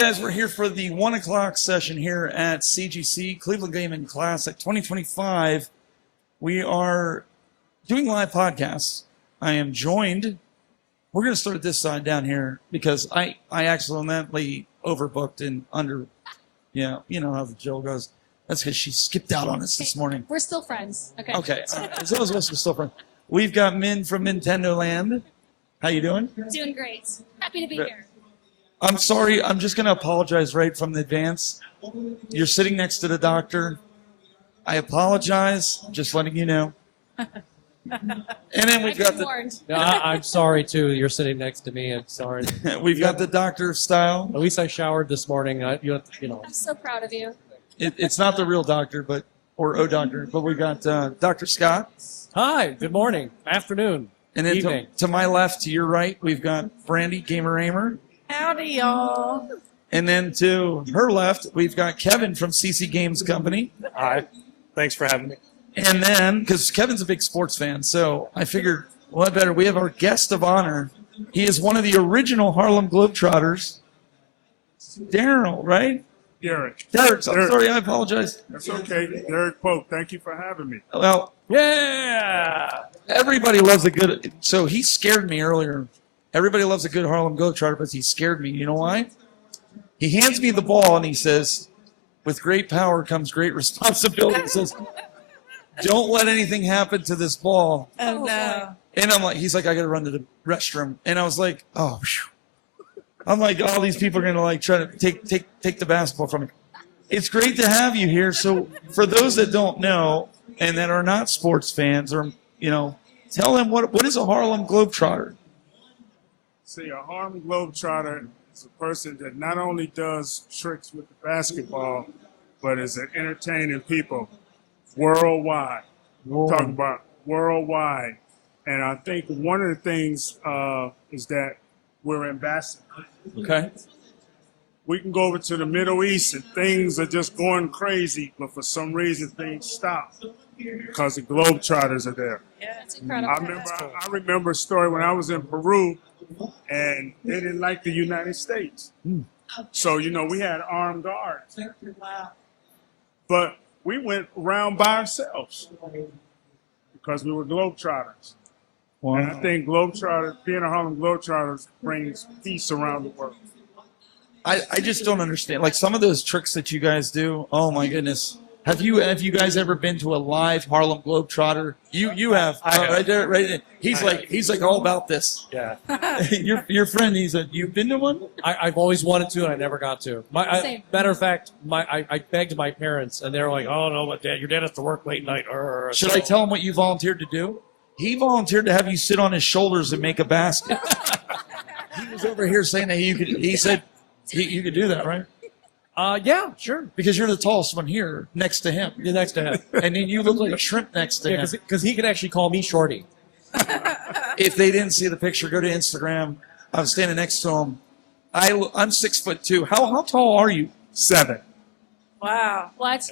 guys, we're here for the 1 o'clock session here at CGC, Cleveland Gaming Classic 2025. We are doing live podcasts. I am joined, we're going to start this side down here because I accidentally overbooked and you know how the Jill goes. That's because she skipped out on us this morning. We're still friends. Okay. Okay. As long as we're still friends. We've got Min from Nintendo Land. How you doing? Doing great. Happy to be here. I'm sorry. I'm just going to apologize right from the advance. You're sitting next to the doctor. I apologize. Just letting you know. And then we've got warned. No, I'm sorry too. You're sitting next to me. I'm sorry. we've got the doctor style. At least I showered this morning. You know. I'm so proud of you. It's not the real doctor, or doctor, but we got Dr. Scott. Hi. Good morning. Afternoon. And then Evening. to my left, to your right, we've got Brandy Gamer Aimer. Howdy, y'all. And then to her left, we've got Kevin from CC Games Company. Hi. Thanks for having me. And then, because Kevin's a big sports fan, so I figured, what better? We have our guest of honor. He is one of the original Harlem Globetrotters. Daryl, right? Derick. Derick, I'm sorry, I apologize. That's okay. Derick Polk, thank you for having me. Well, Yeah. everybody loves a good, so he scared me earlier. Everybody loves a good Harlem Globetrotter, but he scared me. You know why? He hands me the ball and he says, with great power comes great responsibility. He says, don't let anything happen to this ball. Oh, no. And I'm like, he's like, I got to run to the restroom. And I was like, oh, phew. I'm like, all these people are going to like try to take the basketball from me. It's great to have you here. So for those that don't know and that are not sports fans, or, you know, tell them what is a Harlem Globetrotter? See, a Harlem Globetrotter is a person that not only does tricks with the basketball, but is entertaining people worldwide. We're talking about worldwide. And I think one of the things is that we're ambassadors. Okay. We can go over to the Middle East and things are just going crazy, but for some reason things stop because the Globetrotters are there. Yeah. That's incredible. I remember a story when I was in Peru, and they didn't like the United States. So, you know, we had armed guards. Wow. But we went around by ourselves because we were Globetrotters. Wow. And I think being a Harlem Globetrotters brings peace around the world. I just don't understand. Like some of those tricks that you guys do, oh my goodness. Have you guys ever been to a live Harlem Globetrotter? You have. I have. Right there, right there. He's like all about this. Yeah. your friend, you've been to one? I've always wanted to, and I never got to. Same. Matter of fact, I begged my parents, and they're like, "Oh no, but Dad, your dad has to work late night." Should I tell him what you volunteered to do? He volunteered to have you sit on his shoulders and make a basket. He was over here saying that he said you could do that, right? Yeah, sure. Because you're the tallest one here next to him. You're next to him. And then you look like a shrimp next to him. Because he could actually call me Shorty. If they didn't see the picture, go to Instagram. I was standing next to him. I'm 6'2". How tall are you? 7. Wow. What?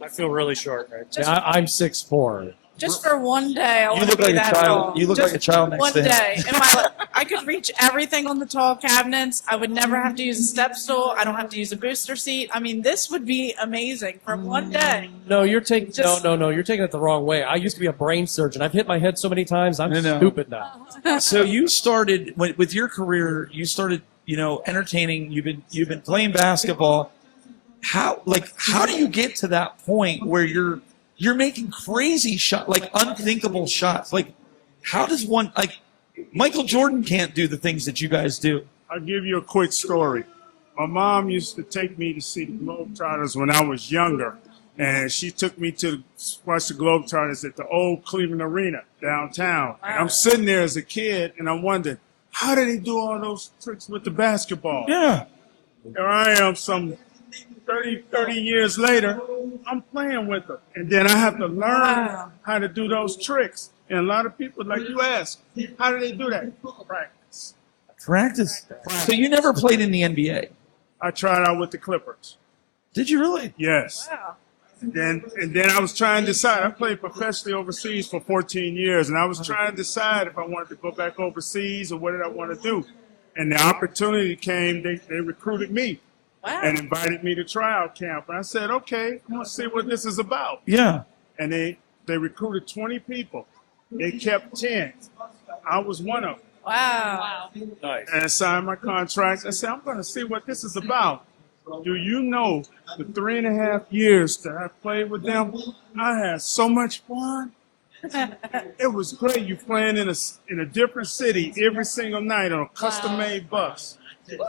I feel really short right Yeah, I'm 6'4". Just for one day, I You want to look be like a that child. tall. You look Just like a child next one to him. day in my life. I could reach everything on the tall cabinets. I would never have to use a step stool. I don't have to use a booster seat. I mean, this would be amazing for one day. No, you're taking Just- no. You're taking it the wrong way. I used to be a brain surgeon. I've hit my head so many times. I'm I know. stupid now. So you started with your career. You started, entertaining. You've been playing basketball. How do you get to that point where you're making crazy shots, like unthinkable shots? Like, how does one, like, Michael Jordan can't do the things that you guys do? I'll give you a quick story. My mom used to take me to see the Globetrotters when I was younger, and she took me to watch the Globetrotters at the old Cleveland Arena downtown. And I'm sitting there as a kid, and I'm wondering, how did they do all those tricks with the basketball? Yeah. Here I am, some 30 years later, I'm playing with them. And then I have to learn how to do those tricks. And a lot of people, like you ask, how do they do that? Practice. Practice. So you never played in the NBA? I tried out with the Clippers. Did you really? Yes. Wow. And then I was trying to decide. I played professionally overseas for 14 years, and I was trying to decide if I wanted to go back overseas or what did I want to do. And the opportunity came, they recruited me Wow. and invited me to tryout camp. And I said, okay, I'm going to see what this is about. Yeah. And they recruited 20 people. They kept 10. I was one of them. Wow. Nice. And I signed my contract. I said, I'm going to see what this is about. Do you know the 3.5 years that I played with them? I had so much fun. It was great. You playing in a different city every single night on a custom-made bus.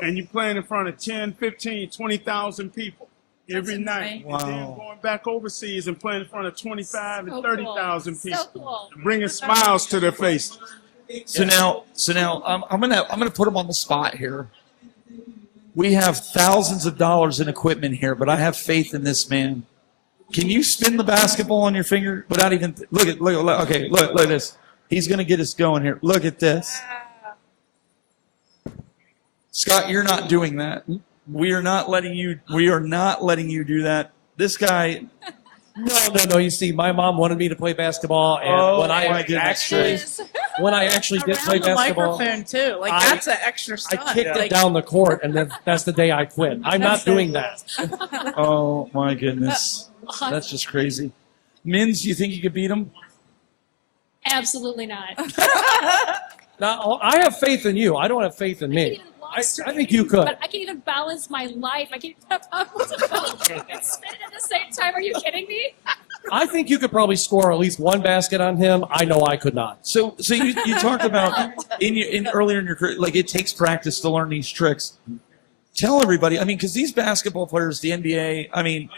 And you playing in front of 10, 15, 20,000 people every night. Wow. And then going back overseas and playing in front of 25 and 30,000 people. So cool. Bringing smiles to their faces. So now, I'm gonna put him on the spot here. We have thousands of dollars in equipment here, but I have faith in this man. Can you spin the basketball on your finger without even look at this? He's gonna get us going here. Look at this. Scott, you're not doing that. We are not letting you do that. This guy. No. You see, my mom wanted me to play basketball, and Oh, when I my goodness. actually did play Around the basketball, microphone too. Like I- that's an extra I stunt. kicked Like, it down the court, and then that's the day I quit. I'm not doing that. Oh my goodness. That's just crazy. Mins, you think you could beat him? Absolutely not. Now, I have faith in you. I don't have faith in me. I think you could. But I can't even balance my life. I can't balance a ball and spin it at the same time. Are you kidding me? I think you could probably score at least one basket on him. I know I could not. So you talked about earlier in your career, like it takes practice to learn these tricks. Tell everybody, I mean, because these basketball players, the NBA, I mean,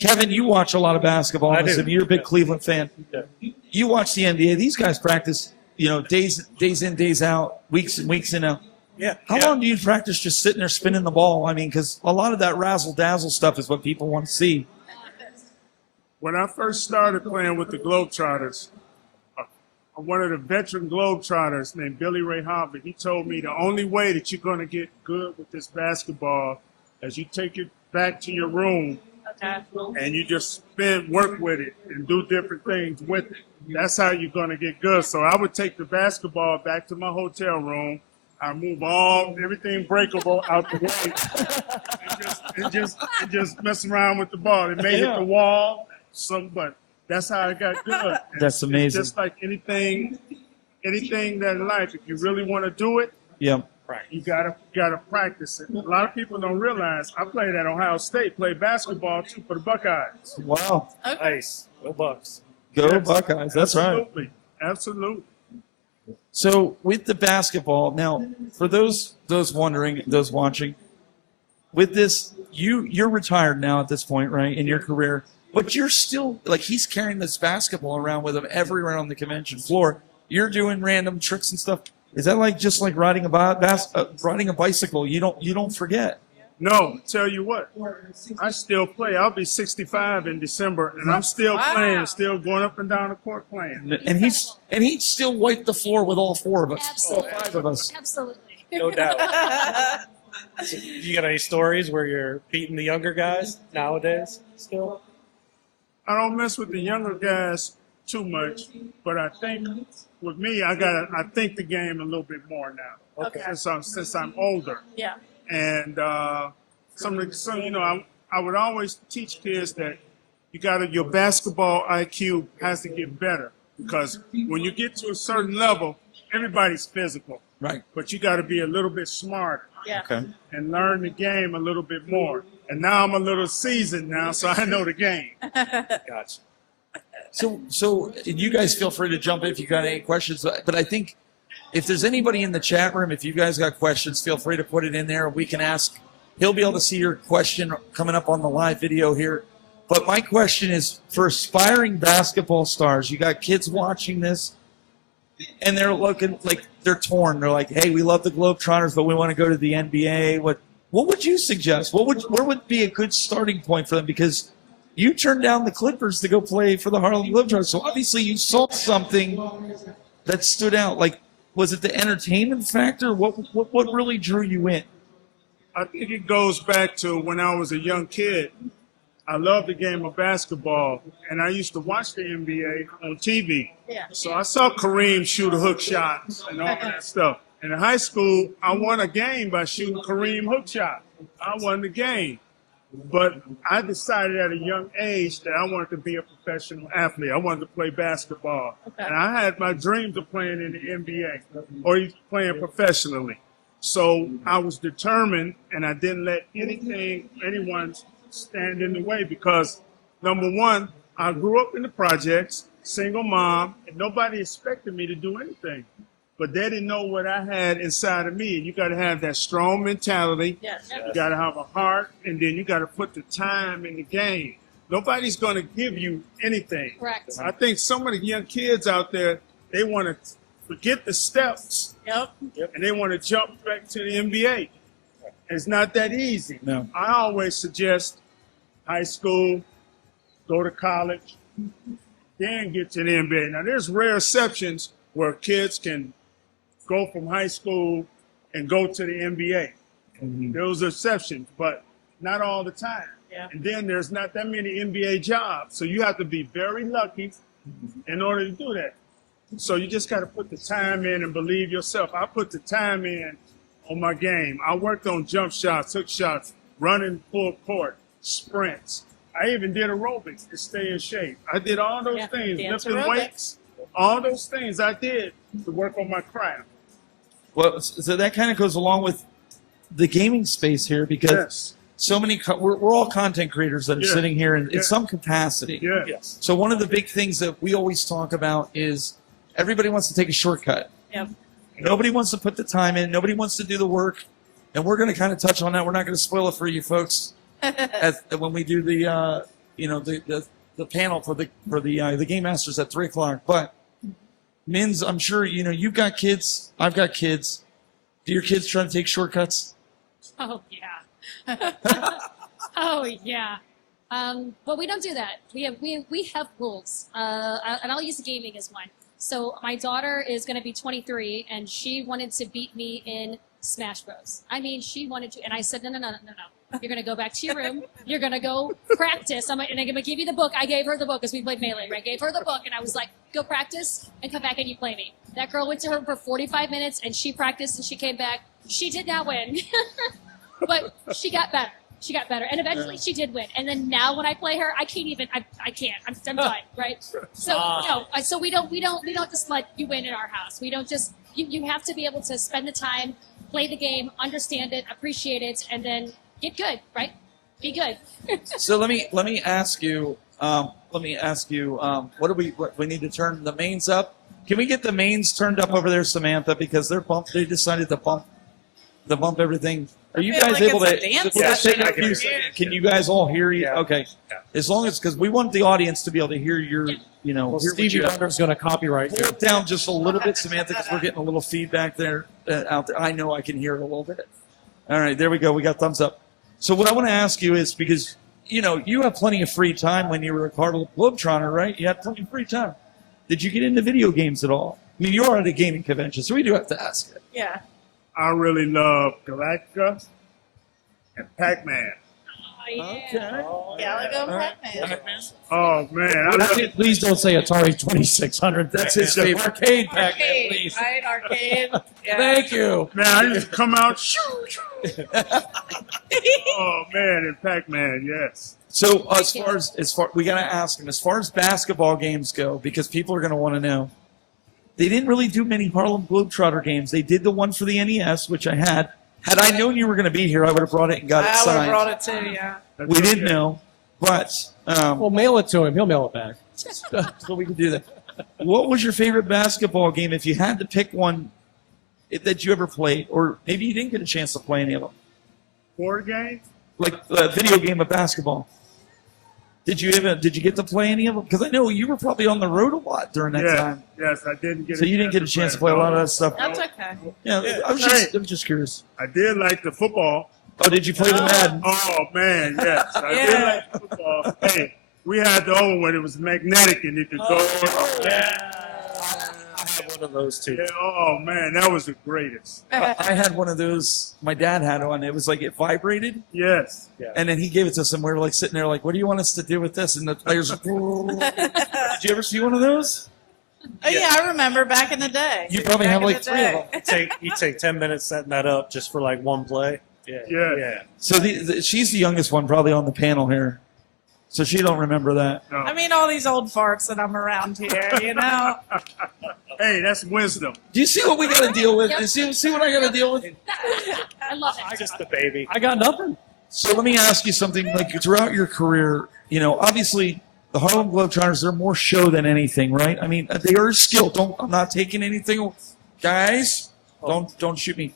Kevin, you watch a lot of basketball. I do. You're a big Cleveland fan. Yeah. You watch the NBA. These guys practice, days in, days out, weeks and weeks in out. Yeah. How long do you practice just sitting there spinning the ball? I mean, because a lot of that razzle-dazzle stuff is what people want to see. When I first started playing with the Globetrotters, one of the veteran Globetrotters named Billy Ray Hobby, he told me the only way that you're going to get good with this basketball is you take it back to your room okay. and you just work with it and do different things with it. That's how you're going to get good. So I would take the basketball back to my hotel room. I move everything breakable out the way and just mess around with the ball. It may hit the wall, but that's how I got good. And That's amazing. It's just like anything that in life, if you really want to do it, Yeah. you gotta practice it. A lot of people don't realize I played at Ohio State, played basketball too for the Buckeyes. Wow. Nice. Go Bucks. Go Yes, Buckeyes. That's right. Absolutely. So with the basketball, now for those wondering, those watching, with this, you're retired now at this point, right, in your career, but you're still like he's carrying this basketball around with him everywhere on the convention floor. You're doing random tricks and stuff. Is that like just like riding a bicycle? You don't forget. No, tell you what, I still play. I'll be 65 in December, and I'm still playing, still going up and down the court playing. And he'd still wipe the floor with all four of us, all Absolutely. five of us. Absolutely. No doubt. You got any stories where you're beating the younger guys nowadays still? I don't mess with the younger guys too much, but I think with me, I think the game a little bit more now. Okay. Since I'm older, Yeah. and I would always teach kids that your basketball IQ has to get better because when you get to a certain level, everybody's physical, Right. but you got to be a little bit smarter Yeah. Okay. and learn the game a little bit more. And now I'm a little seasoned now, so I know the game. Gotcha. So you guys feel free to jump in if you got any questions. But I think if there's anybody in the chat room, if you guys got questions, feel free to put it in there. We can ask. He'll be able to see your question coming up on the live video here. But my question is for aspiring basketball stars. You got kids watching this, and they're looking like they're torn. They're like, "Hey, we love the Globetrotters, but we want to go to the NBA." What would you suggest? Where would be a good starting point for them? Because you turned down the Clippers to go play for the Harlem Globetrotters, so obviously you saw something that stood out. Like, was it the entertainment factor? What really drew you in? I think it goes back to when I was a young kid. I loved the game of basketball, and I used to watch the NBA on TV. Yeah. So I saw Kareem shoot a hook shot and all that stuff. And in high school, I won a game by shooting Kareem hook shot. I won the game. But I decided at a young age that I wanted to be a professional athlete. I wanted to play basketball. Okay. And I had my dreams of playing in the NBA or playing professionally. So I was determined, and I didn't let anyone stand in the way because, number one, I grew up in the projects, single mom, and nobody expected me to do anything. But they didn't know what I had inside of me. And you got to have that strong mentality. Yes. You got to have a heart, and then you got to put the time in the game. Nobody's going to give you anything. Correct. I think some of the young kids out there, they want to forget the steps, Yep. and they want to jump back to the NBA. It's not that easy. No. I always suggest high school, go to college, then get to the NBA. Now, there's rare exceptions where kids can go from high school and go to the NBA. Those are exceptions, but not all the time. Yeah. And then there's not that many NBA jobs. So you have to be very lucky in order to do that. So you just got to put the time in and believe yourself. I put the time in on my game. I worked on jump shots, hook shots, running full court, sprints. I even did aerobics to stay in shape. I did all those things, dance lifting aerobics. weights, all those things I did to work on my craft. Well, so that kind of goes along with the gaming space here because Yes. so many, we're all content creators that are Yeah. sitting here in Yeah. some capacity. Yeah. Yes. So one of the big things that we always talk about is everybody wants to take a shortcut. Yep. Nobody wants to put the time in. Nobody wants to do the work. And we're going to kind of touch on that. We're not going to spoil it for you folks when we do the the panel for the Game Masters at 3:00. But Mins, I'm sure you've got kids. I've got kids. Do your kids try to take shortcuts? Oh yeah. Oh yeah. But we don't do that. We have rules. And I'll use gaming as one. So my daughter is going to be 23, and she wanted to beat me in Smash Bros. I mean, she wanted to, and I said, no. You're going to go back to your room. You're going to go practice. And I'm going to give you the book. I gave her the book because we played Melee, right? I gave her the book, and I was like, go practice and come back and you play me. That girl went to her for 45 minutes, and she practiced, and she came back. She did not win, but she got better. She got better, and eventually she did win. And then now when I play her, I can't even. I can't. I'm done, right? So no. So we don't just let you win in our house. We don't just. You have to be able to spend the time, play the game, understand it, appreciate it, and then get good, right? Be good. So let me ask you. What we need to turn the mains up? Can we get the mains turned up over there, Samantha? Because they decided to bump everything. Are you I feel guys like able it's to? a dance we'll just take session. a few seconds. Can you guys all hear you? Yeah. Okay. Yeah. As long as because we want the audience to be able to hear your, Well, hear what Stevie you have. Wonder's going to copyright Pull you. it down just a little bit, Samantha, because we're getting a little feedback there out there. I know I can hear it a little bit. All right, there we go. We got thumbs up. So what I want to ask you is because you have plenty of free time when you were a Harlem Globetrotter, right? You had plenty of free time. Did you get into video games at all? I mean, you're at a gaming convention, so we do have to ask it. Yeah. I really love Galactica and Pac-Man. Oh, yeah. Galago Pac-Man. Oh, man. Please don't say Atari 2600. That's his favorite. Arcade Pac-Man, Arcade, please. right? Arcade. Yeah. Thank you. Man, I used to come out, shoo. Oh, man, and Pac-Man, yes. So as far we got to ask him as far as basketball games go because people are going to want to know. They didn't really do many Harlem Globetrotter games. They did the one for the NES, which I had. Had I known you were going to be here, I would have brought it and got it I would have signed. brought it too, yeah. That's We didn't okay. know, but We'll mail it to him. He'll mail it back. so we can do that. What was your favorite basketball game if you had to pick one that you ever played, or maybe you didn't get a chance to play any of them, Board game? like a video game of basketball? Did you get to play any of them? Because I know you were probably on the road a lot during that time. Yes, I didn't get So you didn't get a chance to play a lot of that stuff. That's okay. Yeah, I was just curious. I did like the football. Oh, did you play the Madden? Oh, man, yes. I did Yeah. like the football. Hey, we had the old one. It was magnetic, and you could go. I have one of those too. Yeah, oh, man, that was the greatest. I had one of those. My dad had one. It was like it vibrated, Yes. and then he gave it to us, and we were like sitting there, like, "What do you want us to do with this?" And the players, did you ever see one of those? Oh yeah, I remember back in the day. You probably Back have in like the 3 of day. them. You take 10 minutes setting that up just for like one play. Yeah. Yeah. So she's the youngest one probably on the panel here. So she don't remember that. No. I mean, all these old farts that I'm around here, you know. Hey, that's wisdom. Do you see what we got to deal with? Yep. You see what I got to deal with? I love I'm it. just the baby. I got nothing. So let me ask you something. Like throughout your career, obviously the Harlem Globetrotters, they're more show than anything, right? I mean, they are skilled. I'm not taking anything, guys. Don't shoot me.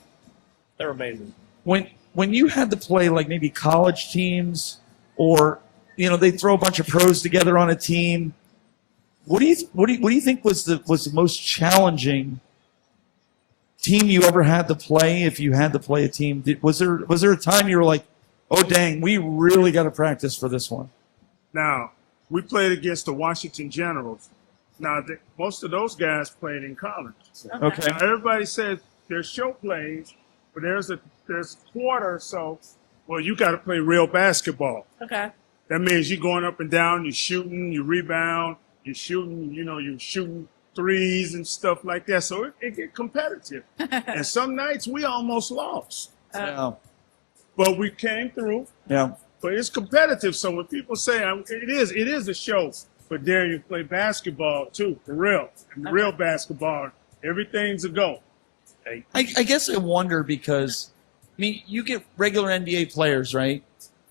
They're amazing. When you had to play like maybe college teams, or they throw a bunch of pros together on a team. What do you think was the most challenging team you ever had to play? If you had to play a team, was there a time you were like, oh dang, we really got to practice for this one? Now, we played against the Washington Generals. Now, most of those guys played in college. Okay. Now, everybody says there's show plays, but there's a quarter, so, well, you got to play real basketball. Okay. That means you're going up and down, you're shooting, you rebound, you're shooting, you're shooting threes and stuff like that. So it get competitive. And some nights we almost lost, Yeah. but we came through. Yeah. But it's competitive. So when people say it is a show, but there you play basketball too, for real. And real basketball, everything's a go. I guess I wonder because, you get regular NBA players, right?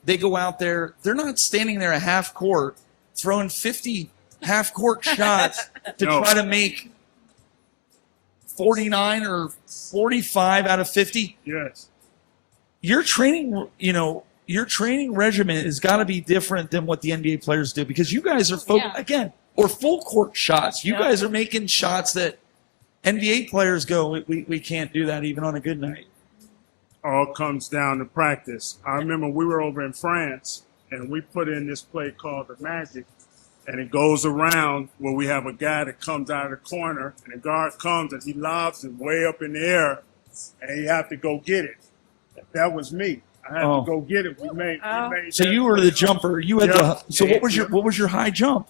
They go out there, they're not standing there at half court throwing 50 half court shots to No. try to make 49 or 45 out of 50. Yes. Your training, your training regimen has got to be different than what the NBA players do, because you guys are again, or full court shots. You guys are making shots that NBA players go, we can't do that even on a good night. All comes down to practice. I remember we were over in France and we put in this play called the Magic, and it goes around where we have a guy that comes out of the corner and the guard comes and he lobs it way up in the air and you have to go get it. That was me. I had to go get it. We made So that you were play. the jumper. You had So what was your high jump?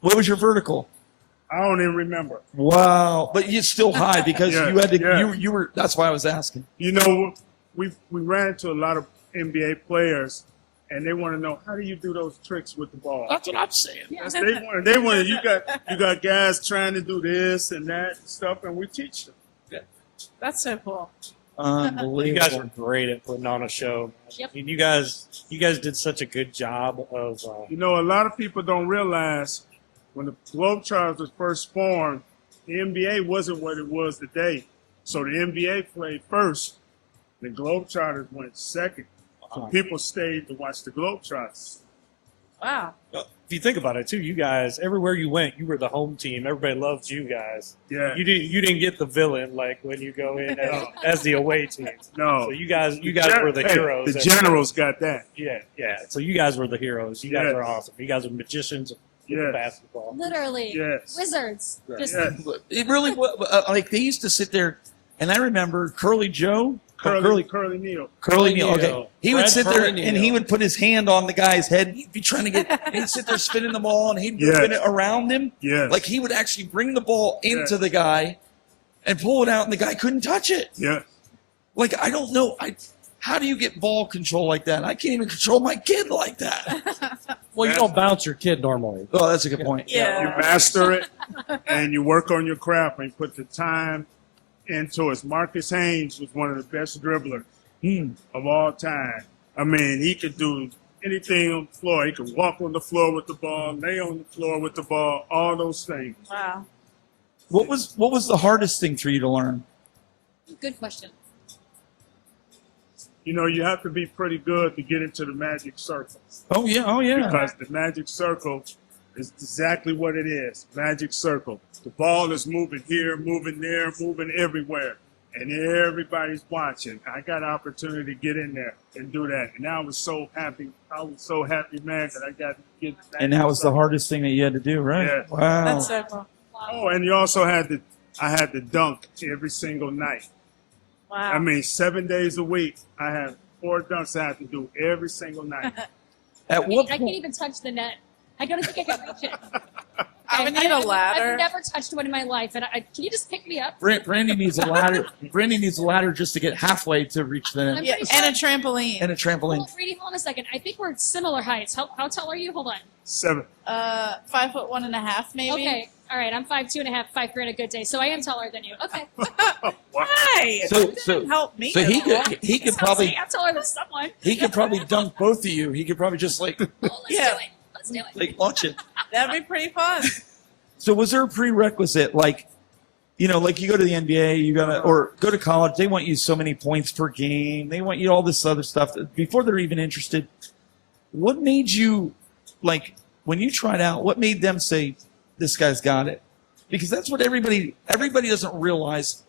What was your vertical? I don't even remember. Wow, but it's still high because Yeah, you had to. yeah. You were. That's why I was asking. We ran into a lot of NBA players, and they want to know, how do you do those tricks with the ball? That's what I'm saying. They want. You got guys trying to do this and that stuff, and we teach them. That's so cool. Unbelievable. You guys were great at putting on a show. Yep. I mean, you guys did such a good job of. A lot of people don't realize when the Globetrotters was first formed, the NBA wasn't what it was today. So the NBA played first. The Globetrotters went second. So people stayed to watch the Globetrotters. Wow. If you think about it, too, you guys, everywhere you went, you were the home team. Everybody loved you guys. Yeah. You didn't get the villain like when you go in as the away team. No. So you guys were the heroes. The Generals got that. Yeah. So you guys were the heroes. You guys Yes. are awesome. You guys are magicians with Yes. basketball. Literally. Yes. Wizards. Just Yes. It really was like they used to sit there, and I remember Curly Joe. Curly Neal. Curly Neal. Neal. Okay, he would Fred sit there Curly and Neal. he would put his hand on the guy's head. He'd be trying to get. He'd sit there spinning the ball, and he'd Yes. spin it around him. Yes. Like he would actually bring the ball into Yes. the guy, and pull it out, and the guy couldn't touch it. Yeah. Like I don't know. How do you get ball control like that? I can't even control my kid like that. Well, you don't bounce your kid normally. Oh, that's a good point. Yeah. You master it, and you work on your craft, and you put the time into it. Marcus Haynes was one of the best dribblers of all time. I mean, he could do anything on the floor. He could walk on the floor with the ball, lay on the floor with the ball, all those things. Wow. What was the hardest thing for you to learn? good question. You have to be pretty good to get into the magic circle. Oh yeah. Because the magic circle is exactly what it is. Magic circle. The ball is moving here, moving there, moving everywhere. And everybody's watching. I got an opportunity to get in there and do that. And I was so happy. I was so happy, man, that I got to get that. And that was the hardest thing that you had to do, right? Yeah. Wow. That's so cool. Oh, and you also had I had to dunk every single night. Wow. I mean, 7 days a week, I had 4 dunks I had to do every single night. At what I can't point? even touch the net. I don't think I can reach it. I would need a ladder. I've never touched one in my life, and can you just pick me up? Brandy needs a ladder. Brandy needs a ladder just to get halfway to reach the I'm Yeah, pretty and sure- a trampoline. and a trampoline. Hold on, Brady, hold on a second. I think we're similar heights. How tall are you? Hold on. 7. 5'1.5", maybe. Okay. All right. I'm 5'2.5", 5'3" on a good day, so I am taller than you. Okay. Hi. So- That so- didn't help me. So at all. he could So, probably see, I'm taller than someone. dunk both of you. He could probably just like Oh, let's Yeah. do it. Let's do it. launch it. That'd be pretty fun. So was there a prerequisite like you go to the NBA, you gotta or go to college, they want you so many points per game, they want you all this other stuff before they're even interested. What made you like when you tried out, what made them say, this guy's got it? Because that's what everybody doesn't realize.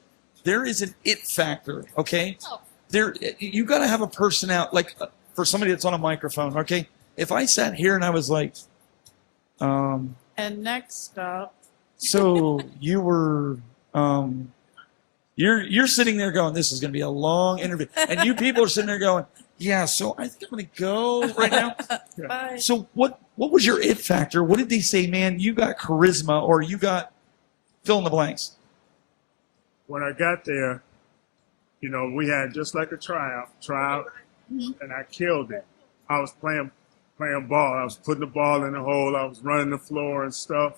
There is an it factor, okay? Oh. You got to have a person out, like for somebody that's on a microphone, okay? If I sat here and I was like, And next up, so you were, you're sitting there going, this is going to be a long interview. And you people are sitting there going, yeah, so I think I'm going to go right now. bye. So what was your it factor? What did they say, man, you got charisma or you got fill in the blanks? When I got there, we had just like a tryout, and I killed it. I was playing ball. I was putting the ball in the hole. I was running the floor and stuff.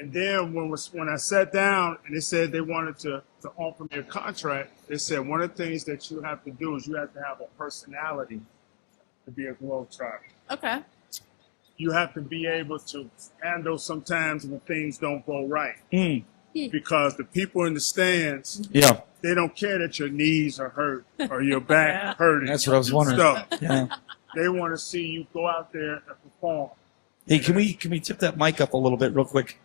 And then when I sat down and they said they wanted to offer me a contract, they said one of the things that you have to do is you have to have a personality to be a Globetrotter. Okay. You have to be able to handle sometimes when things don't go right. Mm. Because the people in the stands, Yeah, they don't care that your knees are hurt or your back hurting. that's what I was wondering. Stuff. Yeah. They want to see you go out there and perform. Hey, can we tip that mic up a little bit real quick?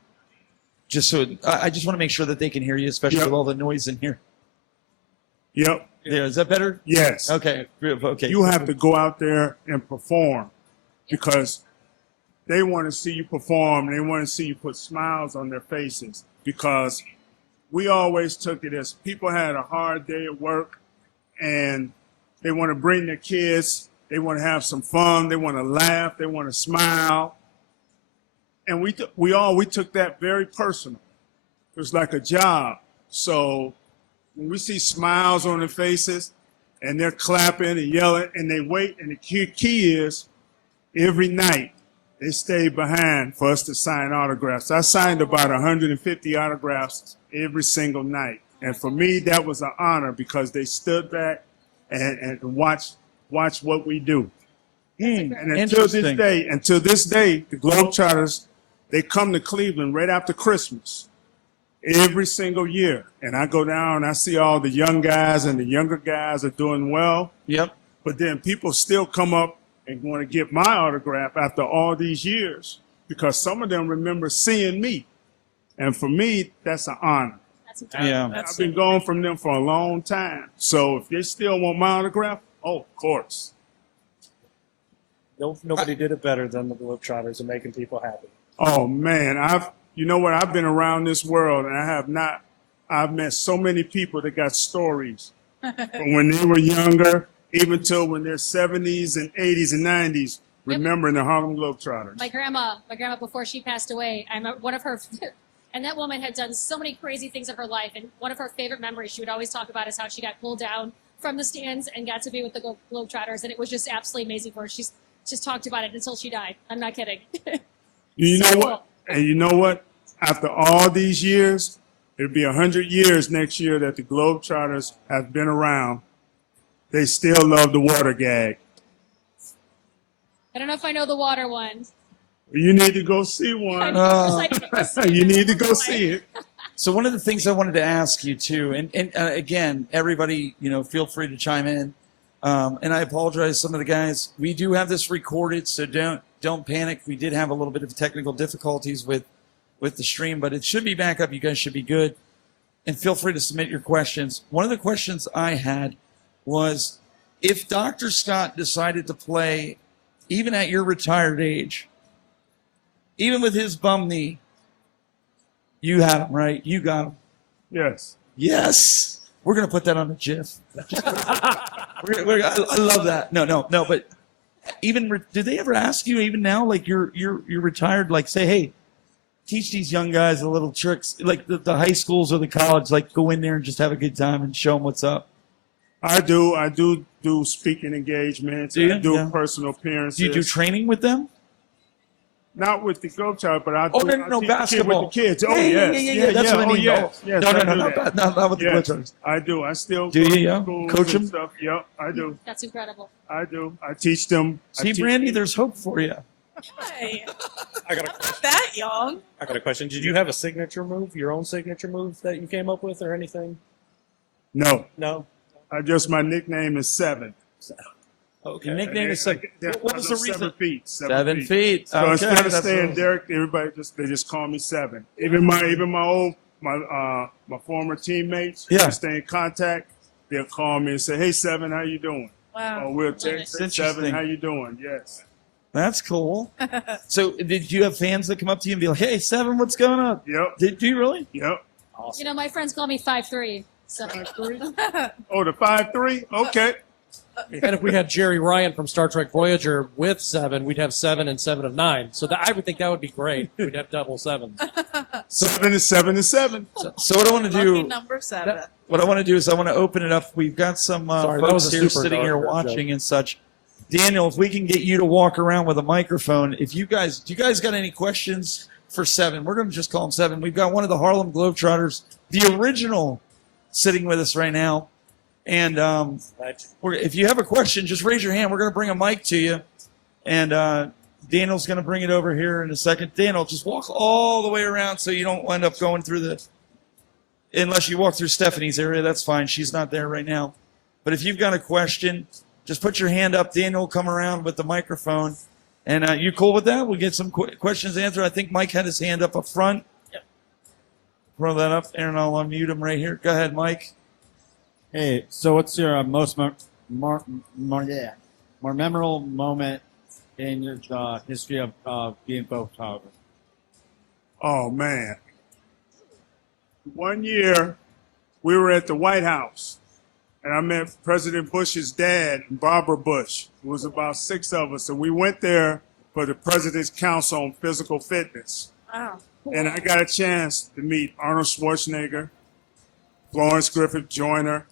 Just so I just want to make sure that they can hear you, especially Yep. with all the noise in here. Yep. Yeah, is that better? Yes. Okay. Okay. You have to go out there and perform because they want to see you perform. They want to see you put smiles on their faces because we always took it as people had a hard day at work and they want to bring their kids. They want to have some fun. They want to laugh. They want to smile. And we took that very personal. It was like a job. So when we see smiles on their faces and they're clapping and yelling and they wait, and the key is every night they stayed behind for us to sign autographs. I signed about 150 autographs every single night. And for me, that was an honor because they stood back and watched what we do. And until this day, the Globetrotters, they come to Cleveland right after Christmas every single year. And I go down and I see all the young guys and the younger guys are doing well. Yep. But then people still come up and want to get my autograph after all these years because some of them remember seeing me. And for me, that's an honor. That's incredible. Yeah. I've been going from them for a long time. So if they still want my autograph, oh, of course. Nobody did it better than the Globetrotters and making people happy. Oh man, I've been around this world and I've met so many people that got stories from when they were younger, even till when they're 70s and 80s and 90s, remembering the Harlem Globetrotters. My grandma before she passed away, one of her, and that woman had done so many crazy things in her life. And one of her favorite memories she would always talk about is how she got pulled down from the stands and got to be with the Globetrotters. And it was just absolutely amazing for her. She's just talked about it until she died. I'm not kidding. You know So what? cool. And you know what? After all these years, it'll be 100 years next year that the Globetrotters have been around. They still love the water gag. I don't know if I know the water one. You need to go see one. You need to go see it. So one of the things I wanted to ask you too, and again, everybody, feel free to chime in. And I apologize, some of the guys. We do have this recorded, so don't panic. We did have a little bit of technical difficulties with the stream, but it should be back up. You guys should be good. And feel free to submit your questions. One of the questions I had was, if Dr. Scott decided to play, even at your retired age, even with his bum knee, you had him, right? You got him. Yes. Yes. We're going to put that on a GIF. I love that. No. But even, did they ever ask you, even now, like you're retired, like say, hey, teach these young guys the little tricks, like the high schools or the college, like go in there and just have a good time and show them what's up? I do speaking engagements. Do you? I do Yeah. personal appearances. Do you do training with them? Not with the Globetrotters, but I do. Oh, no, I teach the kid basketball. with the kids. Oh, Yeah, yes. That's what I Oh, mean. yes. Yes, no, I no, do no, that. not with the Yes, Globetrotters. I do. I still Do go you, to yeah? schools Coach and 'em? stuff. Yep, I do. That's incredible. I do. I teach them. I See, teach Brandy, there's hope for you. Hey, I got a I'm question. not that young. I got a question. Did you have a signature move, your own signature move that you came up with, or anything? No, No. my nickname is Seven. Okay. Your nickname is like, what was the reason? 7 feet. 7 feet. So Okay, instead of that's saying awesome. Derick, everybody just call me Seven. Even my former teammates, Yeah. we stay in contact. They'll call me and say, "Hey, Seven, how you doing?" Wow. Or we'll Nice. text, "Hey, Interesting. Seven, how you doing?" Yes. That's cool. So, did you have fans that come up to you and be like, "Hey, Seven, what's going on?" Yep. Did you really? Yep. You know, my friends call me 5'3". So Oh, the 5'3"? Okay. And if we had Jerry Ryan from Star Trek Voyager with 7, we'd have 7 and 7 of 9. So I would think that would be great. We'd have double 7s. 7 is 7 is 7. So what I want to Lucky do, number 7. what I want to do is I want to open it up. We've got some Sorry, that folks was a here super sitting here dark joke. watching and such. Daniel, if we can get you to walk around with a microphone, do you guys got any questions for Seven? We're going to just call him Seven. We've got one of the Harlem Globetrotters, the original, sitting with us right now. And if you have a question, just raise your hand. We're going to bring a mic to you. And Daniel's going to bring it over here in a second. Daniel, just walk all the way around so you don't end up going through unless you walk through Stephanie's area, that's fine. She's not there right now. But if you've got a question, just put your hand up. Daniel will come around with the microphone. And you cool with that? We'll get some questions answered. I think Mike had his hand up front. Yep. Throw that up there, and I'll unmute him right here. Go ahead, Mike. Hey, so what's your most more memorable moment in your history of being photographer? Oh, man. One year, we were at the White House, and I met President Bush's dad and Barbara Bush. It was about 6 of us, and we went there for the President's Council on Physical Fitness. Wow. And I got a chance to meet Arnold Schwarzenegger, Florence Griffith Joyner.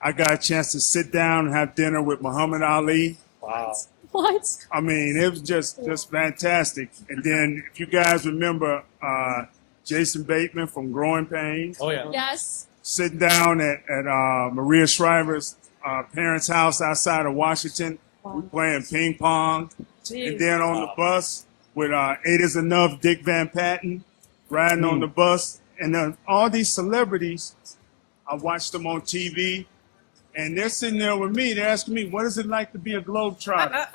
I got a chance to sit down and have dinner with Muhammad Ali. Wow. what? I mean, it was just fantastic. And then, if you guys remember, Jason Bateman from Growing Pains, Oh, yeah. Yes. sitting down at Maria Shriver's parents' house outside of Washington, we playing ping pong. And then on the bus with Eight Is Enough, Dick Van Patten, riding on the bus. And all these celebrities, I watched them on TV. And they're sitting there with me. They're asking me, what is it like to be a Globetrotter?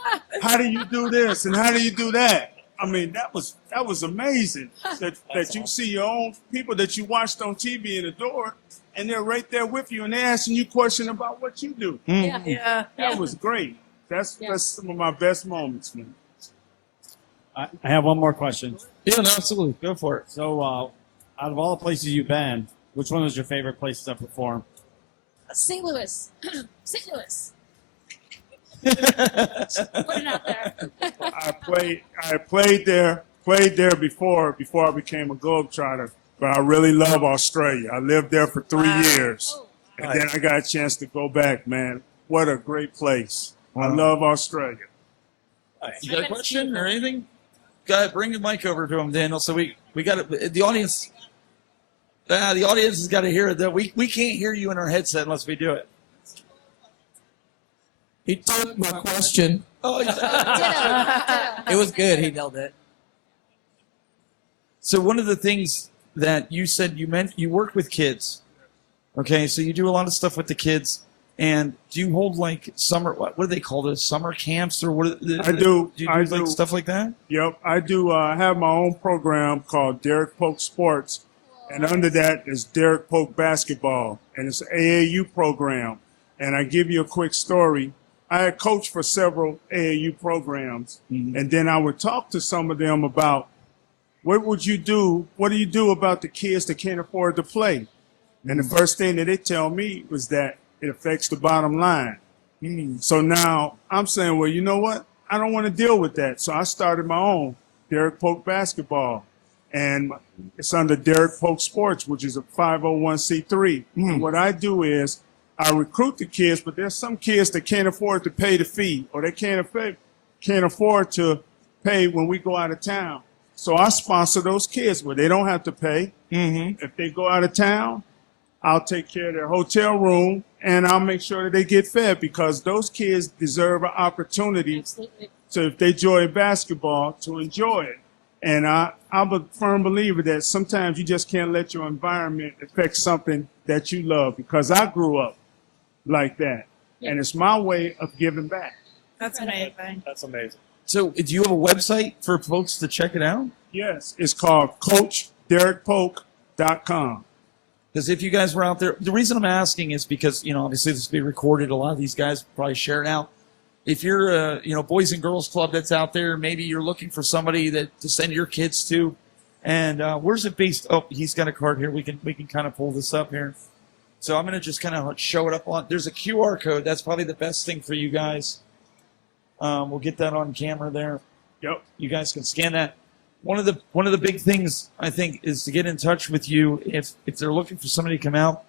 How do you do this and how do you do that? I mean, that was amazing that you see your own people that you watched on TV and adore, and they're right there with you, and they're asking you questions about what you do. Yeah. Yeah. That was great. That's some of my best moments, man. I have one more question. Yeah, no, absolutely. Go for So, out of all the places you've been, which one was your favorite place to perform? St. Louis. St. Louis. it. Put it out there. I played there before I became a Globetrotter, but I really love Australia. I lived there for 3 Wow. years, Oh, and then I got a chance to go back, man. What a great place. I love Australia. You got a question or anything? Go ahead, bring the mic over to him, Daniel. So we got it. The audience. The audience has got to hear it. That we can't hear you in our headset unless we do it. He took my question. Oh, ditto. Ditto. It was good. He nailed it. So one of the things that you said you work with kids. Okay, so you do a lot of stuff with the kids. And do you hold like summer? What do they call those? Summer camps or what? I do. Do you do I like do. stuff like that? Yep, I do. I have my own program called Derick Polk Sports, and under that is Derick Polk Basketball, and it's an AAU program. And I give you a quick story. I had coached for several AAU programs, and then I would talk to some of them about what would you do? What do you do about the kids that can't afford to play? And the first thing that they tell me was that it affects the bottom line. So now I'm saying, well, you know what? I don't want to deal with that. So I started my own Derick Polk Basketball. and it's under Derick Polk Sports, which is a 501c3. And what I do is I recruit the kids, but there's some kids that can't afford to pay the fee, or they can't afford to pay when we go out of town. So I sponsor those kids where they don't have to pay. If they go out of town, I'll take care of their hotel room, and I'll make sure that they get fed, because those kids deserve an opportunity Absolutely. to, if they enjoy basketball, to enjoy it. And I'm a firm believer that sometimes you just can't let your environment affect something that you love, because I grew up like that. Yeah. And it's my way of giving back. That's amazing. That's amazing. So, do you have a website for folks to check it out? Yes, it's called CoachDerickPolk.com. Because if you guys were out there, the reason I'm asking is because, obviously this will be recorded. A lot of these guys probably share it out. If you're a, Boys and Girls Club that's out there, maybe you're looking for somebody to send your kids to. And where's it based? Oh, he's got a card here. We can kind of pull this up here. So I'm going to just kind of show it up on. There's a QR code. That's probably the best thing for you guys. We'll get that on camera there. Yep. You guys can scan that. One of the big things I think is to get in touch with you if they're looking for somebody to come out.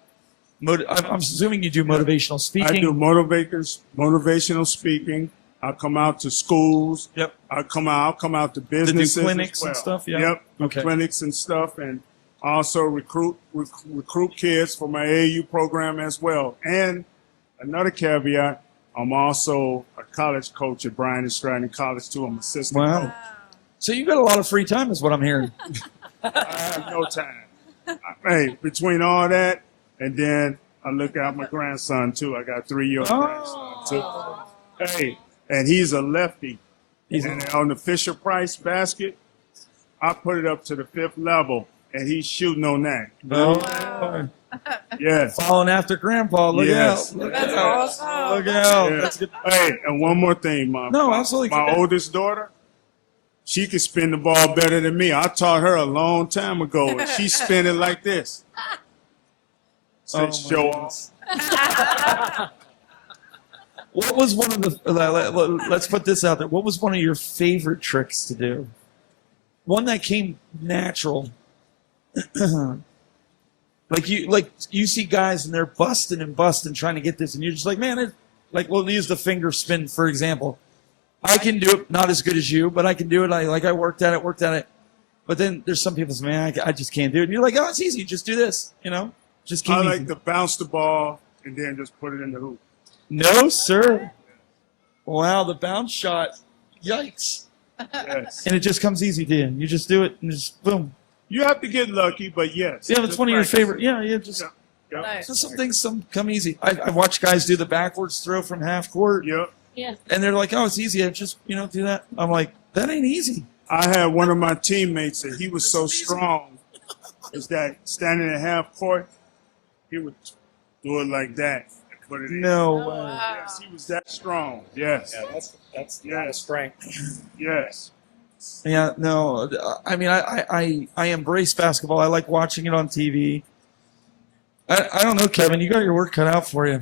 I'm assuming you do motivational speaking. I do motivational speaking. I'll come out to schools. Yep. I'll come out to businesses. To do clinics as well. and stuff. Yeah. Yep. Okay. Clinics and stuff, and also recruit kids for my AAU program as well. And another caveat, I'm also a college coach at Bryan and Stratton College too. I'm assistant Wow. coach. So you got a lot of free time, is what I'm hearing. I have no time. Hey, between all that, and then I look at my grandson too. I got a 3-year-old grandson too. Hey, and he's a lefty. And on the Fisher Price basket, I put it up to the 5th level, and he's shooting on that. Oh, Yes. following after Grandpa. Look Yes. out! Look That's out! awesome. Look out! Yeah. That's good. Hey, and one more thing, Mom. No, absolutely. My oldest daughter, she can spin the ball better than me. I taught her a long time ago, and she spin it like this. Oh, my Show off. goodness. What was one of the? Let's put this out there. What was one of your favorite tricks to do? One that came natural. Like you see guys and they're busting and busting trying to get this, and you're just like, man, we'll use the finger spin for example. I can do it, not as good as you, but I can do it. I worked at it. But then there's some people say, man, I just can't do it. And you're like, oh, it's easy. Just do this, Just keep I easy. like to bounce the ball and then just put it in the hoop. No, sir. Wow, the bounce shot. Yikes. Yes. And it just comes easy to you. You just do it and just boom. You have to get lucky, but yes. Yeah, it's just one of your practice. favorite. Yeah, just. Yeah. Yep. Nice. So some things come easy. I watch guys do the backwards throw from half court, Yep. Yeah. and they're like, "Oh, it's easy. I just do that." I'm like, "That ain't easy." I had one of my teammates, and he was so strong, is that standing at half court, he would do it like that and put it in. No Oh, way. wow. Yes, he was that strong. Yes. Yeah, that's Yes. strength. Yes. Yeah, no. I mean, I embrace basketball. I like watching it on TV. I don't know, Kevin. You got your work cut out for you.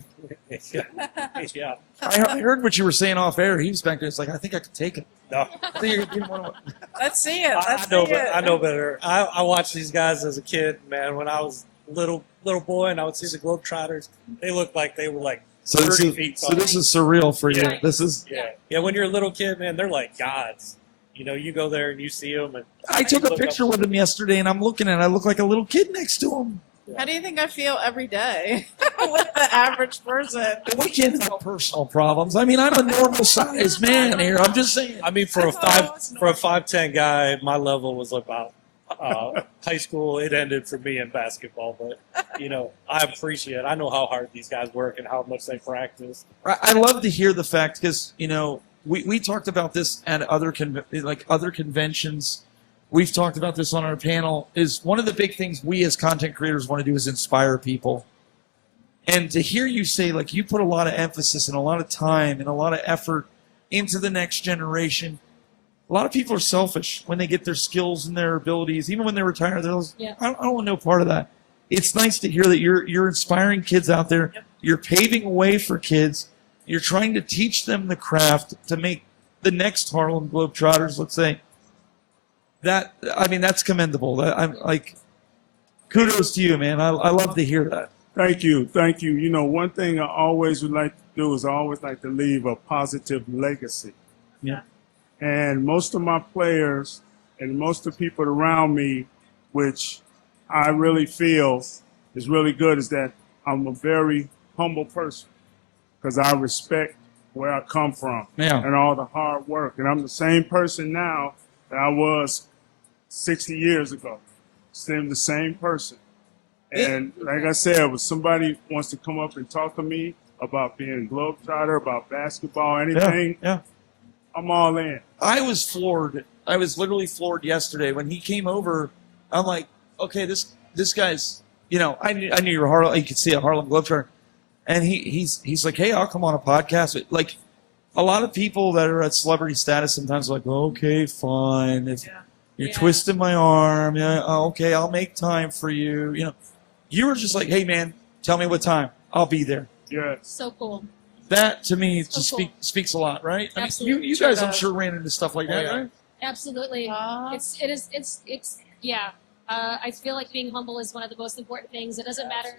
Yeah. I heard what you were saying off air. He was back there. It's like, I think I could take it. No. I think I could one. Let's see it. I Let's know. see it. I know better. I watched these guys as a kid, man. When I was little boy, and I would see the Globetrotters, they looked like they were like So this 30 is feet so tall. this is surreal for you. Yeah. This is. Yeah. When you're a little kid, man, they're like gods. You go there and you see them. And I took a look picture up- with him yesterday, and I'm looking at it. I look like a little kid next to him. How do you think I feel every day with the average person? We can't have personal problems. I mean, I'm a normal sized man here. I'm just saying. I mean, for a That's 5'10" guy, my level was about high school. It ended for me in basketball, but I appreciate it. I know how hard these guys work and how much they practice. I love to hear the fact because we talked about this at other conventions. We've talked about this on our panel. Is one of the big things we as content creators want to do is inspire people. And to hear you say, like, you put a lot of emphasis and a lot of time and a lot of effort into the next generation. A lot of people are selfish when they get their skills and their abilities. Even when they retire, they're like, Yeah. I don't want no part of that. It's nice to hear that you're inspiring kids out there. Yep. You're paving a way for kids. You're trying to teach them the craft to make the next Harlem Globetrotters, let's say, that's commendable. I'm like, kudos to you, man. I love to hear that. Thank you. Thank you. You know, one thing I always would like to do is I always like to leave a positive legacy. Yeah. And most of my players and most of the people around me, which I really feel is really good, is that I'm a very humble person because I respect where I come from Yeah. and all the hard work. And I'm the same person now that I was 60 years ago. Still the same person. And like I said, if somebody wants to come up and talk to me about being a Globetrotter, about basketball, anything, Yeah. I'm all in. I was floored. I was literally floored yesterday when he came over. I'm like, okay, this guy's, I knew you were Harlem. You could see a Harlem Globetrotter, and he's like, hey, I'll come on a podcast. Like, a lot of people that are at celebrity status sometimes are like, okay, fine. If you're twisting my arm, okay, I'll make time for you. You were just like, hey, man, tell me what time. I'll be there. Yes. So cool. That to me So just cool. speaks a lot, right? I mean, Absolutely. you guys, I'm sure, ran into stuff like that, yeah. right? Absolutely. It's yeah. I feel like being humble is one of the most important things. It doesn't matter,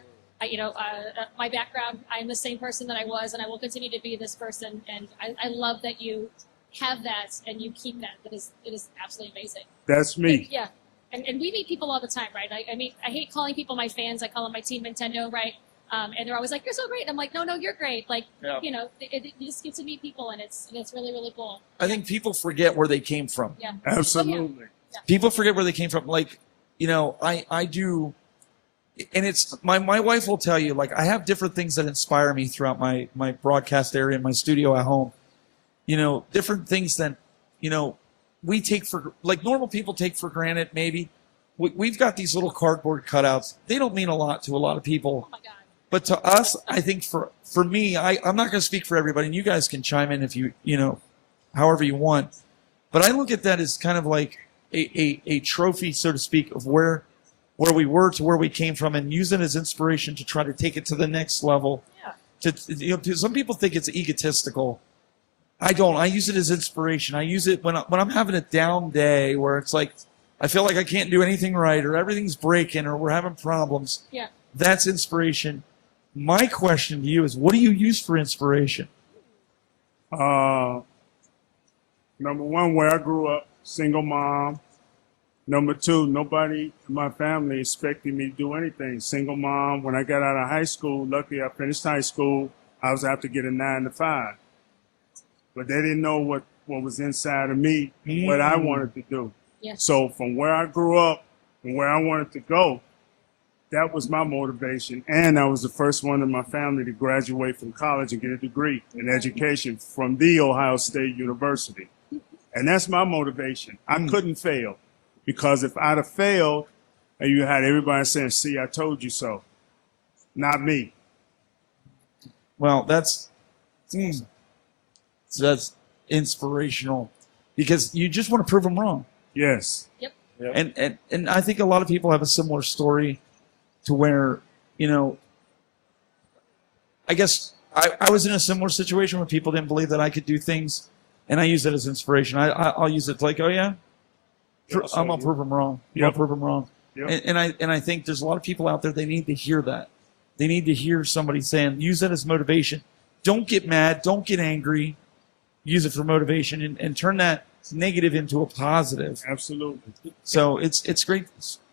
my background. I'm the same person that I was, and I will continue to be this person. And I love that you have that and you keep that. It is absolutely amazing. That's me. Yeah. And we meet people all the time, right? I hate calling people my fans. I call them my team Nintendo, right? And they're always like, "You're so great." I'm like, "No, you're great." Like, Yeah. you just get to meet people, and it's really, really cool. I think people forget where they came from. Yeah. Absolutely. People forget where they came from. Like, I do, and it's my wife will tell you, like, I have different things that inspire me throughout my broadcast area in my studio at home. Different things that, we take for, like, normal people take for granted, maybe. We've got these little cardboard cutouts. They don't mean a lot to a lot of people. Oh my God. But to us, I think for me, I'm not going to speak for everybody, and you guys can chime in if you however you want. But I look at that as kind of like a trophy, so to speak, of where we were to where we came from, and use it as inspiration to try to take it to the next level. Yeah. Some people think it's egotistical. I don't. I use it as inspiration. I use it when I'm having a down day where it's like I feel like I can't do anything right, or everything's breaking, or we're having problems. Yeah. That's inspiration. My question to you is, what do you use for inspiration? Number one, where I grew up, single mom. Number two, nobody in my family expected me to do anything. Single mom. When I got out of high school, luckily I finished high school, I was have to get a 9 to 5. But they didn't know what was inside of me, what I wanted to do. Yeah. So from where I grew up and where I wanted to go, that was my motivation. And I was the first one in my family to graduate from college and get a degree in education from the Ohio State University. And that's my motivation. I couldn't fail, because if I'd have failed, and you had everybody saying, see, I told you so. Not me. Well, that's inspirational, because you just want to prove them wrong. Yes. Yep. And I think a lot of people have a similar story to where, I guess I was in a similar situation where people didn't believe that I could do things, and I use it as inspiration. I'll use it to like, oh yeah, I'm gonna prove them wrong. I'm gonna prove them wrong. Yep. And I think there's a lot of people out there, they need to hear that. They need to hear somebody saying, use that as motivation. Don't get mad. Don't get angry. Use it for motivation, and turn that negative into a positive. Absolutely. So it's great.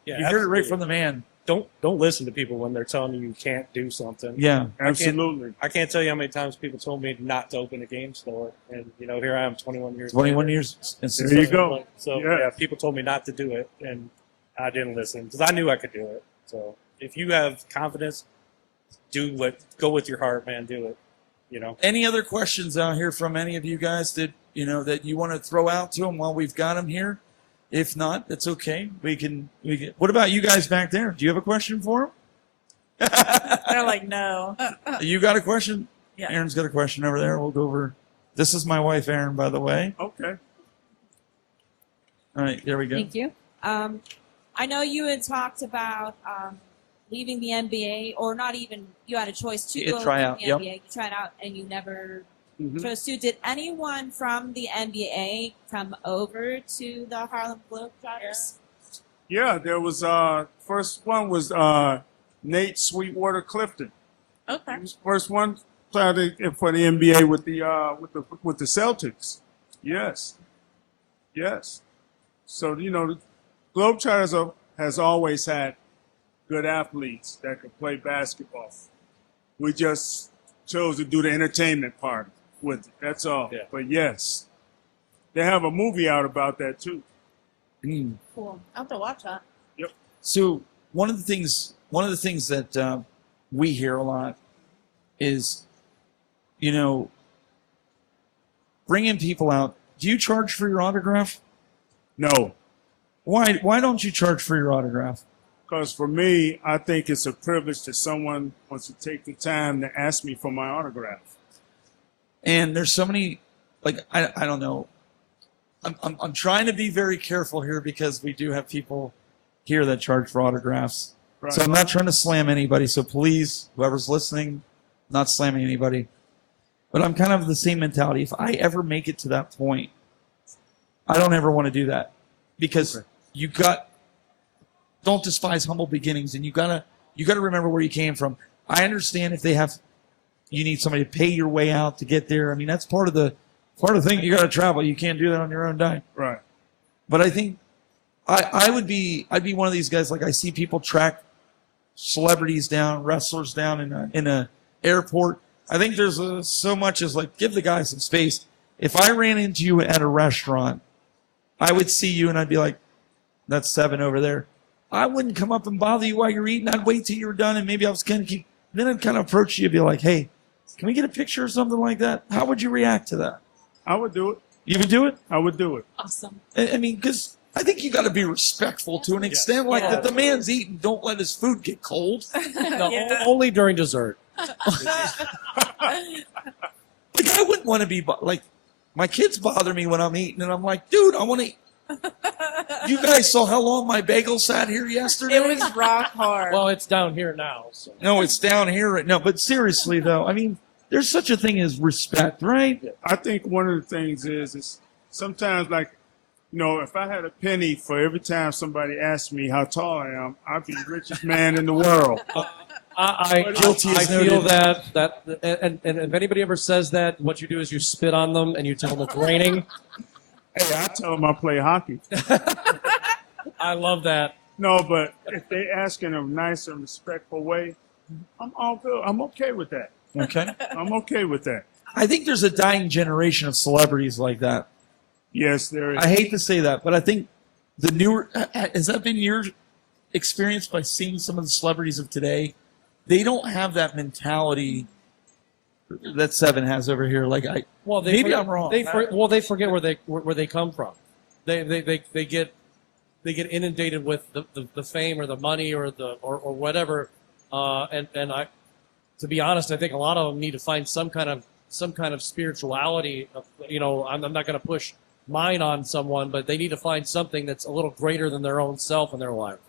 Yeah, You heard it right absolutely. from the man. Don't listen to people when they're telling you can't do something. Yeah. Absolutely. I can't tell you how many times people told me not to open a game store, and here I am, 21 years. 21 later. years. And There you go. So Yeah. yeah, people told me not to do it, and I didn't listen because I knew I could do it. So if you have confidence, go with your heart, man. Do it. Any other questions out here from any of you guys that you want to throw out to them while we've got them here? If not, that's okay. We can. What about you guys back there? Do you have a question for them? They're like, no. You got a question? Yeah. Aaron's got a question over there. We'll go over. This is my wife, Erin, by the way. Okay. All right, there we go. Thank you. I know you had talked about leaving the NBA, or not even, you had a choice to Yeah, go try to out, the yep. NBA. You tried out and you never Mhm. So, did anyone from the NBA come over to the Harlem Globetrotters? Yeah, there was first one was Nate Sweetwater Clifton. Okay. He was the first one played for the NBA with the Celtics. Yes, yes. So the Globetrotters has always had good athletes that could play basketball. We just chose to do the entertainment part with it. That's all. Yeah. But yes, they have a movie out about that too. Cool. I'll have to watch that. So one of the things that we hear a lot is, bringing people out. Do you charge for your autograph? No, Why don't you charge for your autograph? because for me, I think it's a privilege that someone wants to take the time to ask me for my autograph. And there's so many, like, I don't know. I'm trying to be very careful here because we do have people here that charge for autographs. Right. So I'm not trying to slam anybody. So please, whoever's listening, not slamming anybody. But I'm kind of the same mentality. If I ever make it to that point, I don't ever want to do that because don't despise humble beginnings, and you gotta remember where you came from. I understand if you need somebody to pay your way out to get there. I mean, that's part of the thing. You got to travel. You can't do that on your own dime. Right. But I think I'd be one of these guys. Like I see people track celebrities down, wrestlers down in a airport. I think there's so much as like give the guy some space. If I ran into you at a restaurant, I would see you and I'd be like, "That's 7 over there." I wouldn't come up and bother you while you're eating. I'd wait till you were done, and maybe I was going to keep. Then I'd kind of approach you and be like, "Hey, can we get a picture or something like that?" How would you react to that? I would do it. You would do it? I would do it. Awesome. I mean, because I think you got to be respectful to an extent. Like that the man's eating, don't let his food get cold. No, Yeah. only during dessert. Like I wouldn't want to be like my kids bother me when I'm eating, and I'm like, dude, I want to. You guys saw how long my bagel sat here yesterday? It was rock hard. Well, it's down here now. So. No, it's down here right now. But seriously, though, I mean, there's such a thing as respect, right? I think one of the things is sometimes like, if I had a penny for every time somebody asked me how tall I am, I'd be the richest man in the world. I Guilty as feel noted. that and if anybody ever says that, what you do is you spit on them and you tell them it's raining. Hey, I tell them I play hockey. I love that. No, but if they ask in a nice and respectful way, I'm all good. I'm okay with that. Okay. I'm okay with that. I think there's a dying generation of celebrities like that. Yes, there is. I hate to say that, but I think the newer has that been your experience by seeing some of the celebrities of today? They don't have that mentality that Seven has over here. Like maybe I'm wrong. They forget where they come from. They get inundated with the fame or the money or whatever. And I, to be honest, I think a lot of them need to find some kind of spirituality. I'm not going to push mine on someone, but they need to find something that's a little greater than their own self in their life.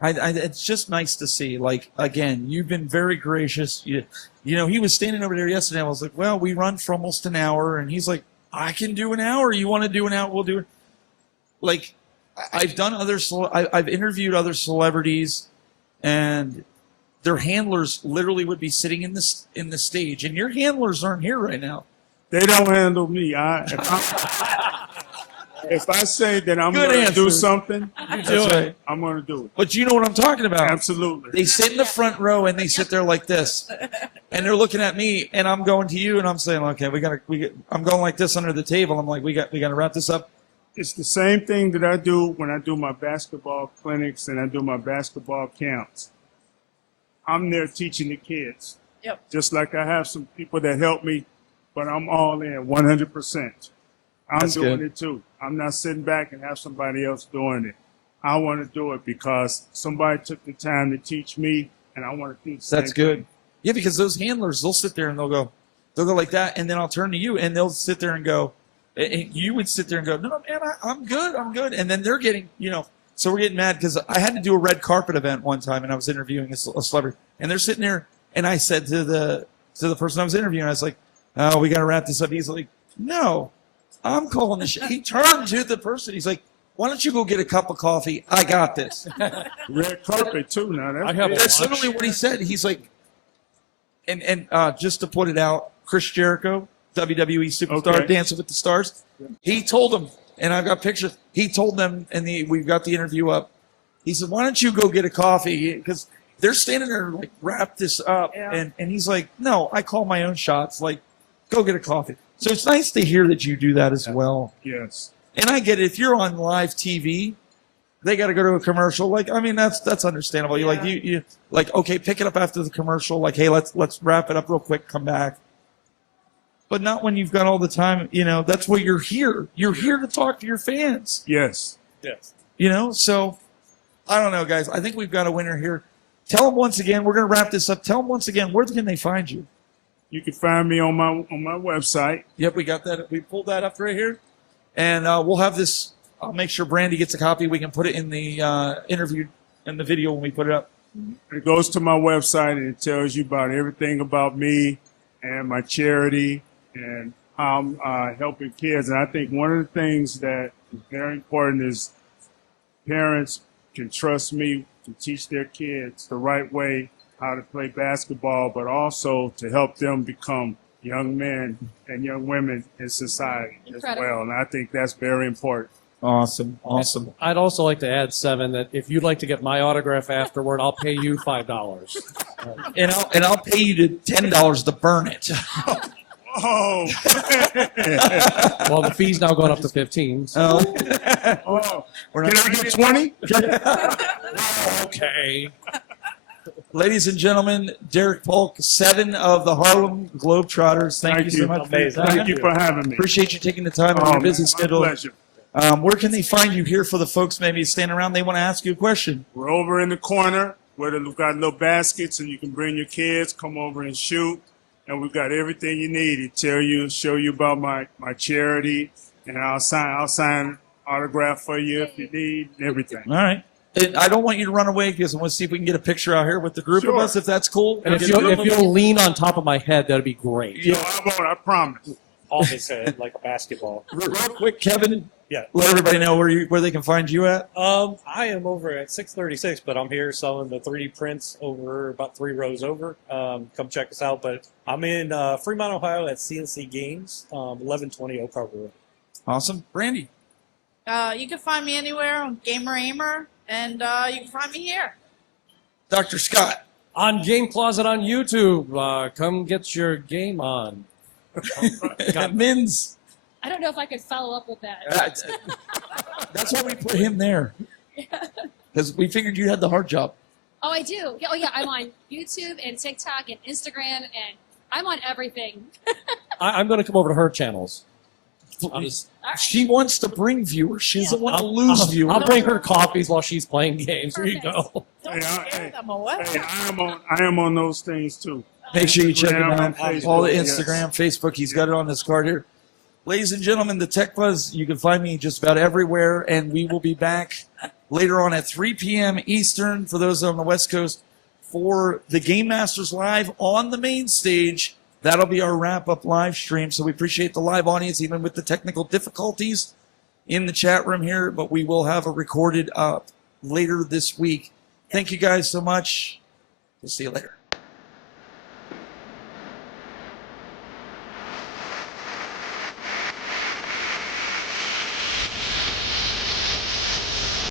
It's just nice to see. Like again, you've been very gracious. He was standing over there yesterday. I was like, "Well, we run for almost an hour," and he's like, "I can do an hour. You want to do an hour? We'll do it." Like, I've done I've interviewed other celebrities, and their handlers literally would be sitting in the stage, and your handlers aren't here right now. They don't handle me. If I say that I'm Good going to do answer. something, That's right. I'm going to do it. But you know what I'm talking about. Absolutely. They sit in the front row and they sit there like this, and they're looking at me, and I'm going to you, and I'm saying, "Okay, I'm going like this under the table." I'm like, "We got to wrap this up." It's the same thing that I do when I do my basketball clinics and I do my basketball camps. I'm there teaching the kids. Yep. Just like I have some people that help me, but I'm all in 100%. I'm That's doing good. it too. I'm not sitting back and have somebody else doing it. I want to do it because somebody took the time to teach me, and I want to do the same That's good. thing. Yeah, because those handlers, they'll sit there and they'll go like that, and then I'll turn to you, and they'll sit there and go, and you would sit there and go, "No, man, I'm good," and then they're getting, so we're getting mad because I had to do a red carpet event one time, and I was interviewing a celebrity, and they're sitting there, and I said to the person I was interviewing, I was like, oh, we got to wrap this up. He's like, no, I'm calling the show. He turned to the person. He's like, why don't you go get a cup of coffee? I got this. Red carpet too. Now I have big. That's literally what he said. He's like, and just to put it out, Chris Jericho, WWE superstar, Okay. Dancing with the Stars, he told them, and I've got pictures. He told them, and we've got the interview up. He said, why don't you go get a coffee? Because they're standing there like, wrap this up. Yeah. And he's like, no, I call my own shots. Like, go get a coffee. So it's nice to hear that you do that as well. Yes. And I get it. If you're on live TV, they got to go to a commercial. Like, I mean, that's understandable. You're like, you like, okay, pick it up after the commercial. Like, hey, let's wrap it up real quick. Come back. But not when you've got all the time. You know, that's why you're here. You're here to talk to your fans. Yes. Yes. You know, so I don't know, guys. I think we've got a winner here. Tell them once again. We're going to wrap this up. Tell them once again, where can they find you? You can find me on my website. Yep, we got that. We pulled that up right here. And we'll have this. I'll make sure Brandy gets a copy. We can put it in the interview and the video when we put it up. It goes to my website and it tells you about everything about me and my charity and how I'm helping kids. And I think one of the things that is very important is parents can trust me to teach their kids the right way how to play basketball, but also to help them become young men and young women in society Incredible. as well. And I think that's very important. Awesome. Awesome. I'd also like to add, Seven, that if you'd like to get my autograph afterward, I'll pay you $5. And I'll pay you $10 to burn it. Oh, Well, the fee's now going up to 15. So. oh. We're Can not, I get 20? Okay. ladies and gentlemen, Derick Polk, 7 of the Harlem Globetrotters. Thank you so much for your Amazing. time. Thank you for having me. Appreciate you taking the time out of Oh, your busy man, my schedule. pleasure. Where can they find you here for the folks maybe standing around? They want to ask you a question. We're over in the corner where we've got little baskets and you can bring your kids, come over and shoot. And we've got everything you need to tell you, show you about my charity, and I'll sign autograph for you if you need, and everything. All right. And I don't want you to run away because I want to see if we can get a picture out here with the group of Sure. us, if that's cool. And if you'll lean on top of my head, that'd be great. So I won't, I promise. Off his head like a basketball. Real quick, Kevin, Yeah. let everybody know where they can find you at. I am over at 636, but I'm here selling the 3D prints over about 3 rows over. Come check us out. But I'm in Fremont, Ohio at CNC Games, 1120 Oak Harbor Road. Awesome. Brandy. You can find me anywhere on Gamer Aimer, and you can find me here. Dr. Scott. On Game Closet on YouTube, come get your game on. Mins. I don't know if I could follow up with that. That's why we put him there. Because we figured you had the hard job. Oh, I do. Oh, yeah. I'm on YouTube and TikTok and Instagram, and I'm on everything. I'm going to come over to her channels. All right. She wants to bring viewers. She doesn't want to lose viewers. I'll bring her coffees while she's playing games. Here you Perfect. go. Don't share them away. Hey, I am on those things too. Make sure you check him Instagram, out. Facebook, All the yes. Instagram, Facebook. He's got it on this card here. Ladies and gentlemen, the Tech Buzz, you can find me just about everywhere, and we will be back later on at 3 p.m. Eastern for those on the West Coast for the Game Masters Live on the main stage. That'll be our wrap-up live stream, so we appreciate the live audience, even with the technical difficulties in the chat room here, but we will have a recorded up later this week. Thank you guys so much. We'll see you later.